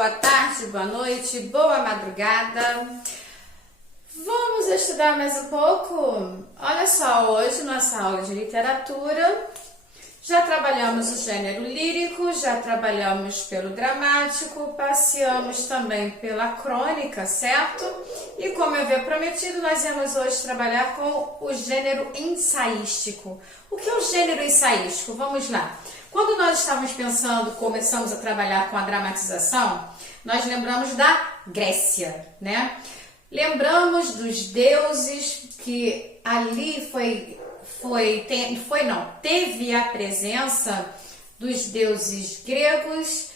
boa tarde, boa noite, boa madrugada. Vamos estudar mais um pouco? Olha só, hoje nossa aula de literatura. Já trabalhamos o gênero lírico, já trabalhamos pelo dramático, passeamos também pela crônica, certo? E como eu havia prometido, nós vamos hoje trabalhar com o gênero ensaístico. O que é o gênero ensaístico? Vamos lá. Quando nós estávamos pensando, começamos a trabalhar com a dramatização, nós lembramos da Grécia, né? Lembramos dos deuses que ali teve a presença dos deuses gregos,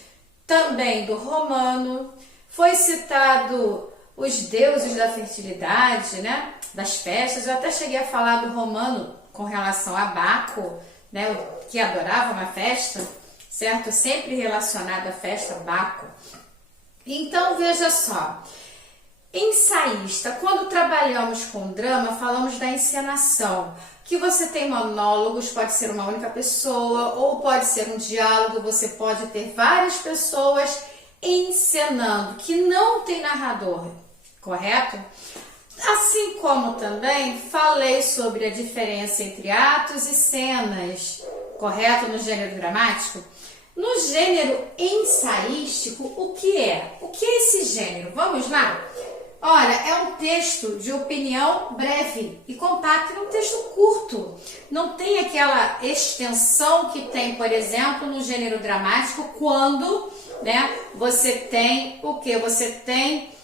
também do romano, foi citado os deuses da fertilidade, né? Das festas. Eu até cheguei a falar do romano com relação a Baco, né? Que adorava uma festa, certo? Sempre relacionado à festa Baco. Então, veja só. Ensaísta, quando trabalhamos com drama, falamos da encenação, que você tem monólogos, pode ser uma única pessoa, ou pode ser um diálogo, você pode ter várias pessoas encenando, que não tem narrador, correto? Assim como também falei sobre a diferença entre atos e cenas, correto? No gênero dramático. No gênero ensaístico, o que é? O que é esse gênero? Vamos lá? Olha, é um texto de opinião breve e compacto, é um texto curto. Não tem aquela extensão que tem, por exemplo, no gênero dramático, quando, né, você tem o quê? Você tem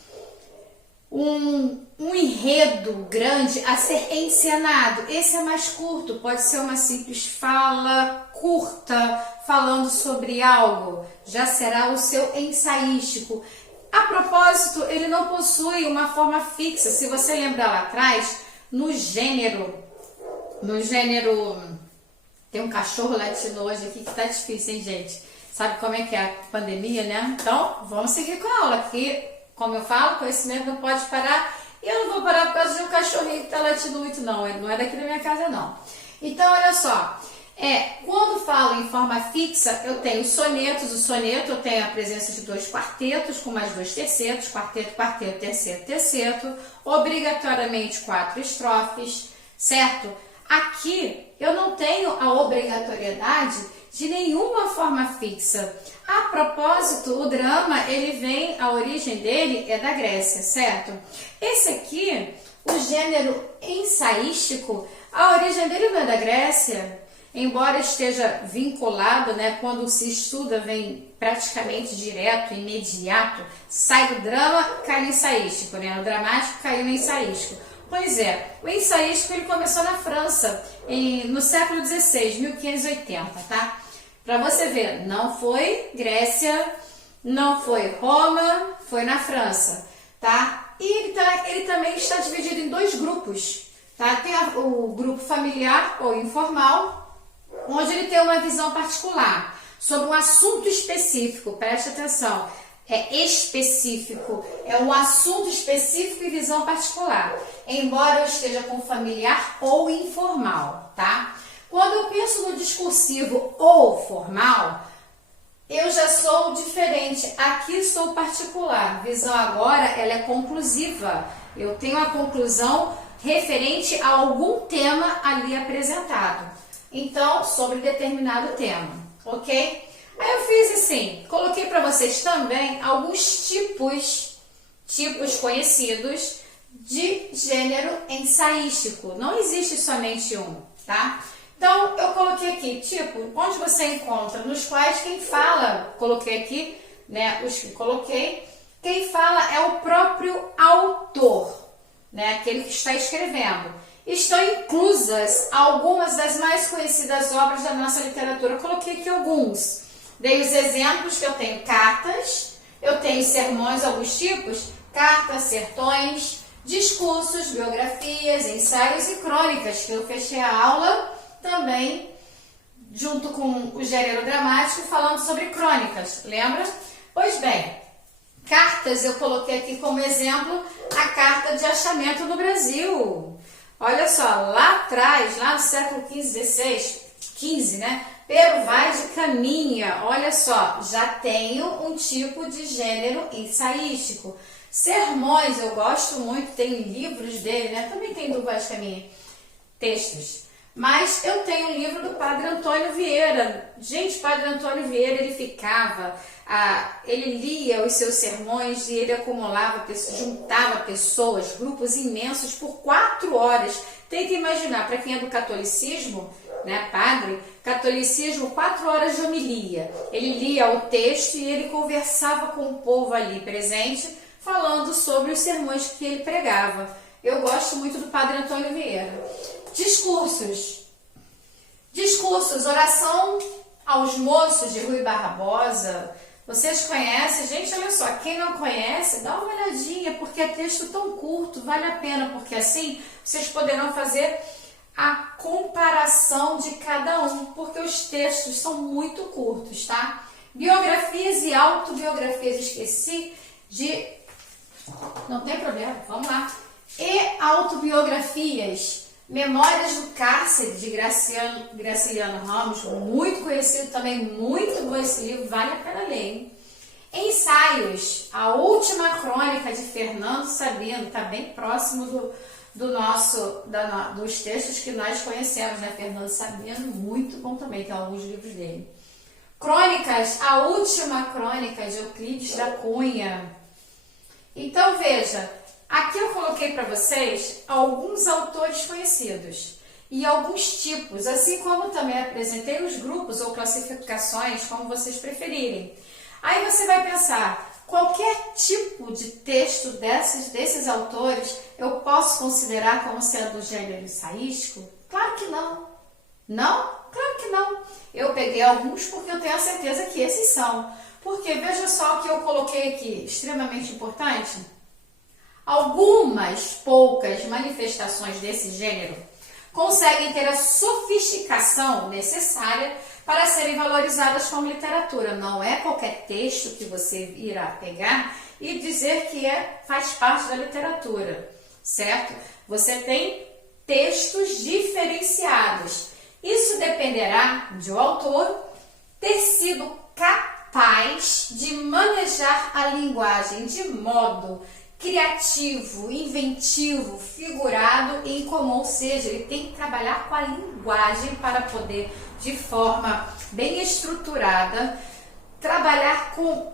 um enredo grande a ser encenado. Esse é mais curto, pode ser uma simples fala curta, falando sobre algo. Já será o seu ensaístico. A propósito, ele não possui uma forma fixa. Se você lembrar lá atrás, no gênero, tem um cachorro latindo hoje aqui que tá difícil, hein, gente? Sabe como é que é a pandemia, né? Então, vamos seguir com a aula, que, como eu falo, conhecimento não pode parar. E eu não vou parar por causa de um cachorrinho que tá latindo muito, não. Ele não é daqui da minha casa, não. Então, olha só. Quando falo em forma fixa, eu tenho sonetos. O soneto, eu tenho a presença de dois quartetos com mais dois tercetos, quarteto, quarteto, terceto, terceto, obrigatoriamente 4 estrofes, certo? Aqui eu não tenho a obrigatoriedade de nenhuma forma fixa. A propósito, o drama, a origem dele é da Grécia, certo? Esse aqui, o gênero ensaístico, a origem dele não é da Grécia. Embora esteja vinculado, né, quando se estuda, vem praticamente direto, imediato, sai do drama, cai no ensaístico, né? No dramático, caiu no ensaístico. Pois é, o ensaístico ele começou na França, no século XVI, 1580, tá? Para você ver, não foi Grécia, não foi Roma, foi na França, tá? E ele também está dividido em 2 grupos, tá? Tem o grupo familiar ou informal, onde ele tem uma visão particular sobre um assunto específico. Preste atenção, é específico, é um assunto específico e visão particular, embora eu esteja com familiar ou informal, tá? Quando eu penso no discursivo ou formal, eu já sou diferente, aqui sou particular, visão agora ela é conclusiva, eu tenho a conclusão referente a algum tema ali apresentado. Então, sobre determinado tema, ok? Aí eu fiz assim, coloquei para vocês também alguns tipos conhecidos de gênero ensaístico. Não existe somente um, tá? Então, eu coloquei aqui, onde você encontra, nos quais quem fala, coloquei aqui, né, os que coloquei, quem fala é o próprio autor, né, aquele que está escrevendo. Estão inclusas algumas das mais conhecidas obras da nossa literatura. Eu coloquei aqui alguns. Dei os exemplos que eu tenho: cartas, eu tenho sermões, alguns tipos, cartas, sertões, discursos, biografias, ensaios e crônicas, que eu fechei a aula também, junto com o gênero dramático, falando sobre crônicas, lembra? Pois bem, cartas eu coloquei aqui como exemplo a carta de achamento no Brasil. Olha só, lá atrás, lá no século XV, XVI, 15, né? Pero vai de caminha. Olha só, já tenho um tipo de gênero ensaístico. Sermões, eu gosto muito, tenho livros dele, né? Também tem do Vaz de Caminha, textos. Mas eu tenho um livro do Padre Antônio Vieira. Gente, Padre Antônio Vieira, ele ficava, ele lia os seus sermões e ele acumulava, juntava pessoas, grupos imensos por 4 horas. Tenta imaginar, para quem é do catolicismo, né, padre, catolicismo, 4 horas de homilia. Ele lia o texto e ele conversava com o povo ali presente, falando sobre os sermões que ele pregava. Eu gosto muito do Padre Antônio Vieira. Discursos, oração aos moços de Rui Barbosa. Vocês conhecem? Gente, olha só, quem não conhece, dá uma olhadinha, porque é texto tão curto, vale a pena, porque assim vocês poderão fazer a comparação de cada um, porque os textos são muito curtos, tá? Biografias e autobiografias, esqueci de... Não tem problema, vamos lá. E autobiografias... Memórias do Cárcere, de Graciliano Ramos, muito conhecido também, muito bom esse livro, vale a pena ler, hein? Ensaios, a última crônica de Fernando Sabino, está bem próximo dos textos que nós conhecemos, né? Fernando Sabino, muito bom também, tem alguns livros dele. Crônicas, a última crônica de Euclides da Cunha. Então, veja... Aqui eu coloquei para vocês alguns autores conhecidos e alguns tipos, assim como também apresentei os grupos ou classificações, como vocês preferirem. Aí você vai pensar, qualquer tipo de texto desses autores eu posso considerar como sendo do gênero ensaístico? Claro que não. Não? Claro que não. Eu peguei alguns porque eu tenho a certeza que esses são. Porque veja só o que eu coloquei aqui, extremamente importante. Algumas poucas manifestações desse gênero conseguem ter a sofisticação necessária para serem valorizadas como literatura. Não é qualquer texto que você irá pegar e dizer que faz parte da literatura, certo? Você tem textos diferenciados. Isso dependerá de o autor ter sido capaz de manejar a linguagem de modo criativo, inventivo, figurado e incomum, ou seja, ele tem que trabalhar com a linguagem para poder, de forma bem estruturada,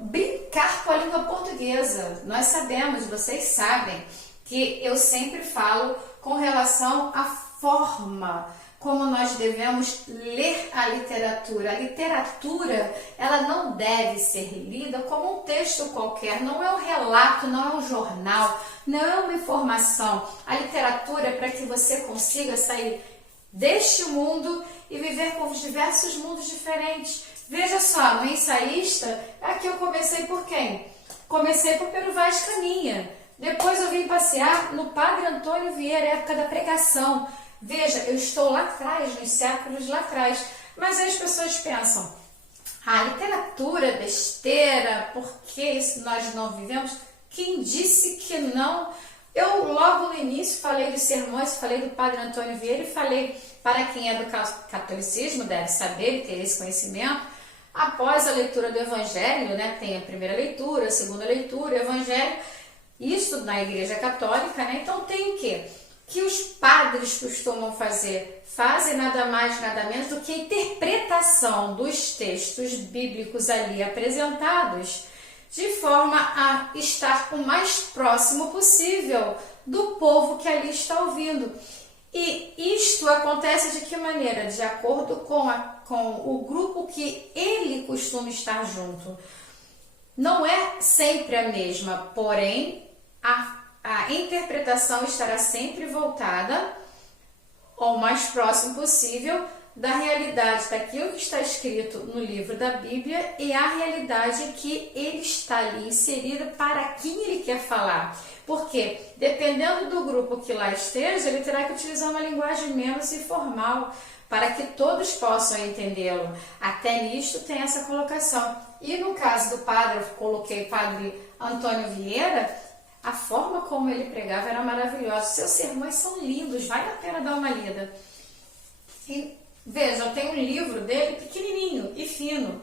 brincar com a língua portuguesa. Nós sabemos, vocês sabem, que eu sempre falo com relação à forma como nós devemos ler a literatura. A literatura, ela não deve ser lida como um texto qualquer, não é um relato, não é um jornal, não é uma informação. A literatura é para que você consiga sair deste mundo e viver com os diversos mundos diferentes. Veja só, no ensaísta, aqui eu comecei por quem? Comecei por Pero Vaz de Caminha. Depois eu vim passear no Padre Antônio Vieira, época da pregação. Veja, eu estou lá atrás, nos séculos lá atrás, mas aí as pessoas pensam, literatura é besteira, porque isso nós não vivemos? Quem disse que não? Eu logo no início falei dos sermões, falei do Padre Antônio Vieira e falei, para quem é do catolicismo, deve saber e ter esse conhecimento, após a leitura do Evangelho, né, tem a primeira leitura, a segunda leitura, o Evangelho, isso na Igreja Católica, né, então tem o quê? Que os padres costumam fazer, fazem nada mais, nada menos do que a interpretação dos textos bíblicos ali apresentados, de forma a estar o mais próximo possível do povo que ali está ouvindo. E isto acontece de que maneira? De acordo com o grupo que ele costuma estar junto. Não é sempre a mesma, porém, a interpretação estará sempre voltada ao mais próximo possível da realidade daquilo que está escrito no livro da Bíblia e a realidade que ele está ali inserida para quem ele quer falar. Porque, dependendo do grupo que lá esteja, ele terá que utilizar uma linguagem menos informal para que todos possam entendê-lo. Até nisto tem essa colocação. E no caso do padre, eu coloquei Padre Antônio Vieira, a forma como ele pregava era maravilhosa. Seus sermões são lindos, vale a pena dar uma lida. E Veja, eu tenho um livro dele pequenininho e fino.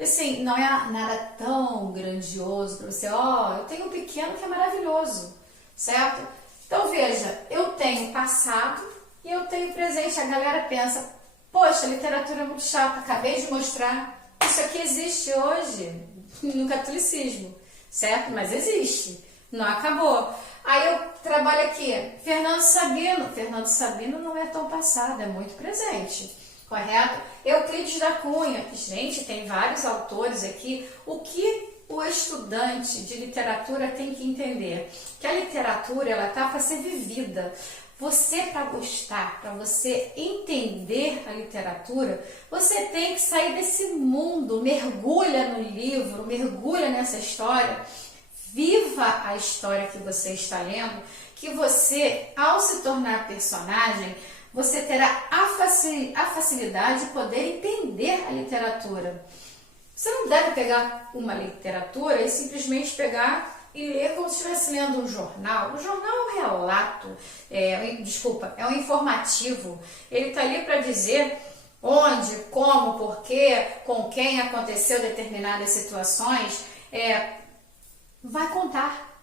Assim, não é nada tão grandioso para você. Ó, eu tenho um pequeno que é maravilhoso, certo? Então veja, eu tenho passado e eu tenho presente. A galera pensa, poxa, a literatura é muito chata. Acabei de mostrar. Isso aqui existe hoje no catolicismo, certo? Mas existe, não acabou. Aí eu trabalho aqui, Fernando Sabino. Fernando Sabino não é tão passado, é muito presente, correto? Euclides da Cunha. Gente, tem vários autores aqui. O que o estudante de literatura tem que entender? Que a literatura, ela tá para ser vivida. Você, para gostar, para você entender a literatura, você tem que sair desse mundo, mergulha no livro, mergulha nessa história, viva a história que você está lendo, que você, ao se tornar personagem, você terá a facilidade de poder entender a literatura. Você não deve pegar uma literatura e simplesmente pegar e ler como se estivesse lendo um jornal. O jornal é um relato, é um informativo. Ele está ali para dizer onde, como, porquê, com quem aconteceu determinadas situações. Vai contar.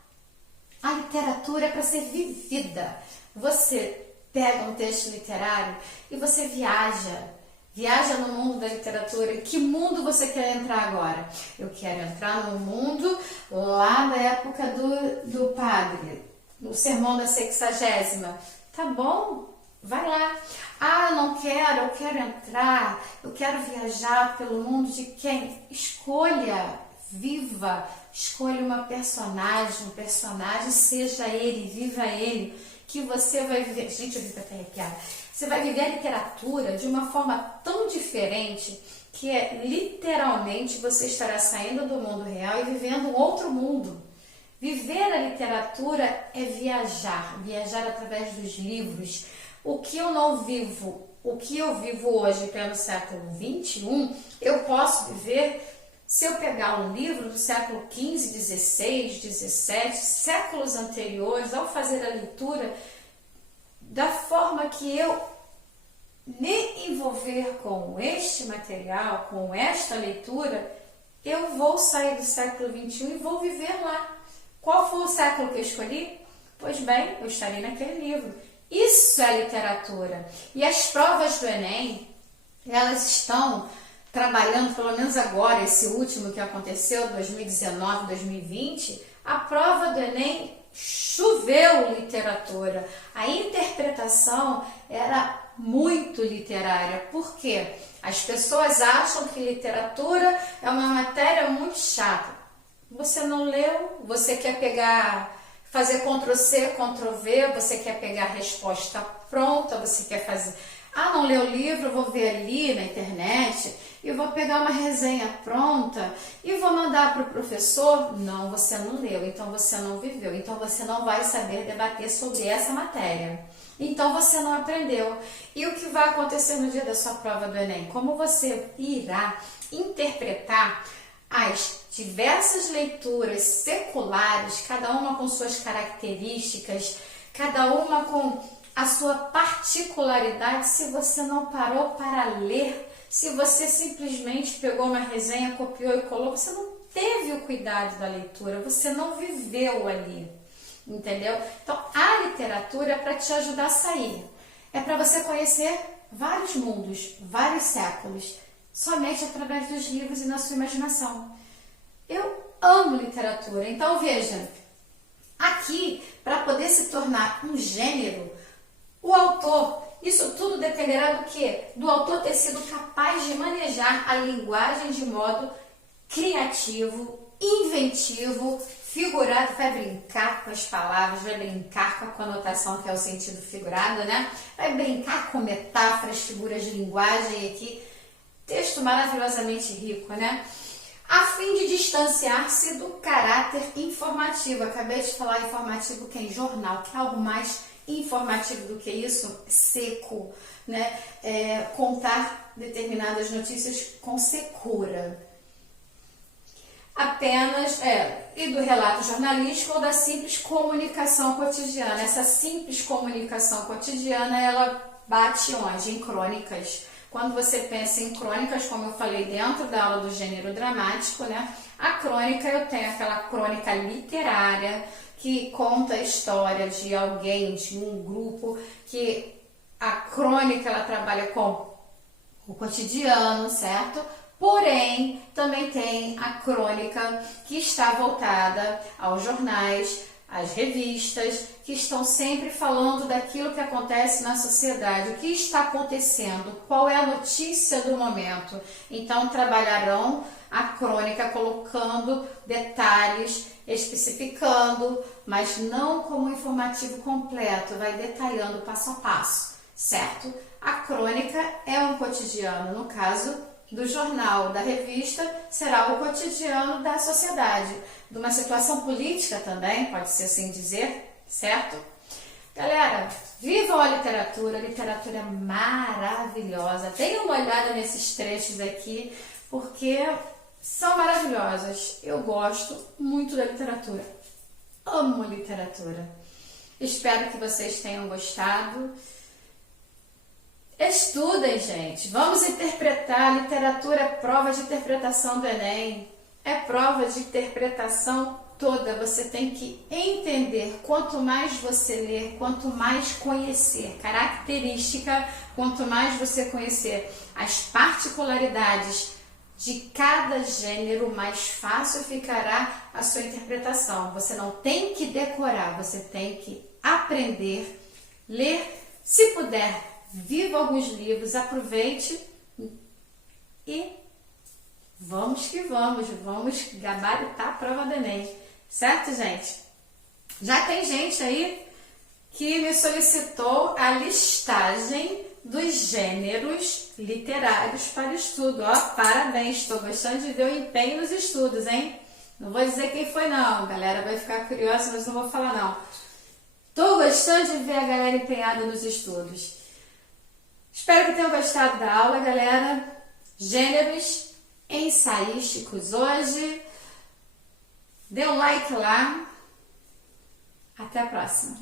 A literatura é para ser vivida. Você pega um texto literário e você viaja no mundo da literatura. Em que mundo você quer entrar agora? Eu quero entrar no mundo lá da época do padre, no sermão da 60ª. Tá bom, vai lá. Ah, não quero, eu quero entrar, eu quero viajar pelo mundo de quem? Escolha, viva, escolha um personagem, seja ele, viva ele, que você vai viver. Gente, eu fico até arrepiada. Você vai viver a literatura de uma forma tão diferente que literalmente você estará saindo do mundo real e vivendo um outro mundo. Viver a literatura é viajar através dos livros. O que eu não vivo, o que eu vivo hoje pelo século XXI, eu posso viver se eu pegar um livro do século XV, XVI, XVII, séculos anteriores, ao fazer a leitura, da forma que eu me envolver com este material, com esta leitura, eu vou sair do século XXI e vou viver lá. Qual foi o século que eu escolhi? Pois bem, eu estarei naquele livro. Isso é literatura. E as provas do Enem, elas estão trabalhando, pelo menos agora, esse último que aconteceu, 2019, 2020, a prova do Enem choveu literatura. A interpretação era muito literária. Por quê? As pessoas acham que literatura é uma matéria muito chata. Você não leu, você quer fazer Ctrl+C, Ctrl+V, você quer pegar a resposta pronta, você quer fazer... Ah, não leu o livro, eu vou ver ali na internet e vou pegar uma resenha pronta e vou mandar para o professor. Não, você não leu, então você não viveu, então você não vai saber debater sobre essa matéria. Então você não aprendeu. E o que vai acontecer no dia da sua prova do Enem? Como você irá interpretar as diversas leituras seculares, cada uma com suas características, cada uma com a sua particularidade, se você não parou para ler, se você simplesmente pegou uma resenha, copiou e colou, você não teve o cuidado da leitura, você não viveu ali, entendeu? Então, a literatura é para te ajudar a sair, é para você conhecer vários mundos, vários séculos, somente através dos livros e na sua imaginação. Eu amo literatura, então veja, aqui, para poder se tornar um gênero, o autor, isso tudo dependerá do quê? Do autor ter sido capaz de manejar a linguagem de modo criativo, inventivo, figurado, vai brincar com as palavras, vai brincar com a conotação que é o sentido figurado, né? Vai brincar com metáforas, figuras de linguagem aqui. Texto maravilhosamente rico, né? A fim de distanciar-se do caráter informativo. Acabei de falar informativo, que é em jornal, que é algo mais informativo do que isso, seco, né? Contar determinadas notícias com secura. Apenas, e do relato jornalístico ou da simples comunicação cotidiana. Essa simples comunicação cotidiana, ela bate onde? Em crônicas. Quando você pensa em crônicas, como eu falei dentro da aula do gênero dramático, né? A crônica, eu tenho aquela crônica literária que conta a história de alguém, de um grupo, que a crônica ela trabalha com o cotidiano, certo? Porém, também tem a crônica que está voltada aos jornais, às revistas, que estão sempre falando daquilo que acontece na sociedade, o que está acontecendo, qual é a notícia do momento. Então, trabalharão a crônica colocando detalhes, especificando, mas não como informativo completo, vai detalhando passo a passo, certo? A crônica é um cotidiano, no caso do jornal, da revista, será o cotidiano da sociedade, de uma situação política também, pode ser assim dizer, certo? Galera, viva a literatura é maravilhosa. Deem uma olhada nesses trechos aqui, porque são maravilhosas. Eu gosto muito da literatura, amo literatura. Espero que vocês tenham gostado. Estudem, gente. Vamos interpretar. Literatura é prova de interpretação do Enem. É prova de interpretação toda. Você tem que entender. Quanto mais você ler, quanto mais conhecer característica, quanto mais você conhecer as particularidades de cada gênero, mais fácil ficará a sua interpretação. Você não tem que decorar, você tem que aprender, ler, se puder. Viva alguns livros, aproveite e vamos que vamos gabaritar a prova do Enem, certo, gente? Já tem gente aí que me solicitou a listagem dos gêneros literários para estudo. Ó, parabéns, estou gostando de ver o empenho nos estudos, hein? Não vou dizer quem foi não, galera vai ficar curiosa, mas não vou falar não. Estou gostando de ver a galera empenhada nos estudos. Espero que tenham gostado da aula, galera. Gêneros ensaísticos hoje. Dê um like lá. Até a próxima.